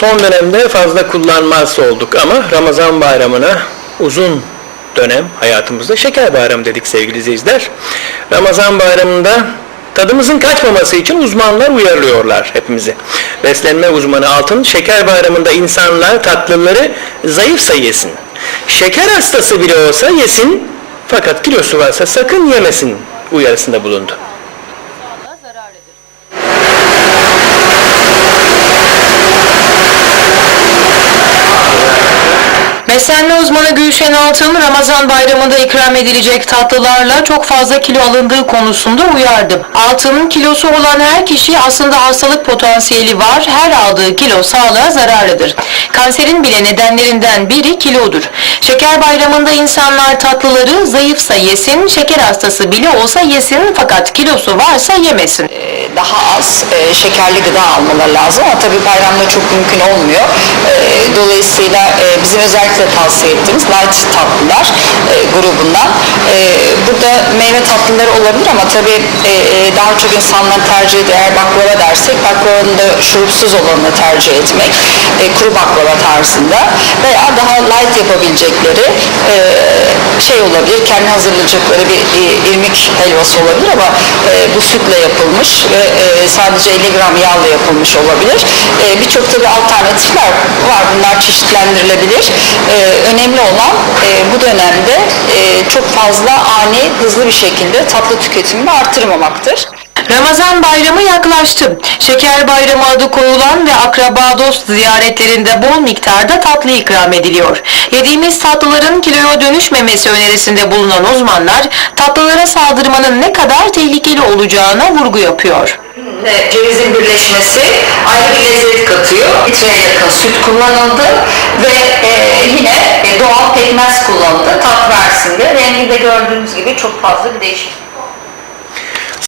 Son dönemde fazla kullanmaz olduk ama Ramazan bayramına uzun dönem hayatımızda şeker bayramı dedik sevgili izleyiciler. Ramazan bayramında tadımızın kaçmaması için uzmanlar uyarılıyorlar hepimizi. Beslenme uzmanı Altın, şeker bayramında insanlar tatlıları zayıfsa yesin. Şeker hastası bile olsa yesin fakat kilosu varsa sakın yemesin uyarısında bulundu. Beslenme uzmanı Gülşen Altın, Ramazan bayramında ikram edilecek tatlılarla çok fazla kilo alındığı konusunda uyardı. Altın'ın kilosu olan her kişi aslında hastalık potansiyeli var, her aldığı kilo sağlığa zararlıdır. Kanserin bile nedenlerinden biri kilodur. Şeker bayramında insanlar tatlıları zayıfsa yesin, şeker hastası bile olsa yesin fakat kilosu varsa yemesin. e, daha az e, şekerli gıda almaları lazım ama tabii bayramda çok mümkün olmuyor. Dolayısıyla e, bizim özellikle tavsiye ettiğimiz light tatlılar grubundan. E, burada meyve tatlıları olabilir ama tabii e, e, daha çok insanların tercih ediyor. Eğer baklava dersek baklavanın da şurupsuz olanını tercih etmek. e, kuru baklava tarzında veya daha light yapabilecekleri e, şey olabilir. Kendi hazırlayacakları bir e, irmik helvası olabilir ama e, bu sütle yapılmış ve e, sadece 50 gram yağla yapılmış olabilir. E, Birçok tabii alternatifler var. Bunlar çeşitlendirilebilir. E, önemli olan bu dönemde e, çok fazla ani, hızlı bir şekilde tatlı tüketimini artırmamaktır. Ramazan bayramı yaklaştı. Şeker bayramı adı koyulan ve akraba dost ziyaretlerinde bol miktarda tatlı ikram ediliyor. Yediğimiz tatlıların kiloya dönüşmemesi önerisinde bulunan uzmanlar tatlılara saldırmanın ne kadar tehlikeli olacağına vurgu yapıyor. ve cevizin birleşmesi ayrı bir lezzet katıyor. Litreye yakın süt kullanıldı ve e, yine doğal pekmez kullanıldı tat versin diye. Rengi de gördüğünüz gibi çok fazla bir değişiklik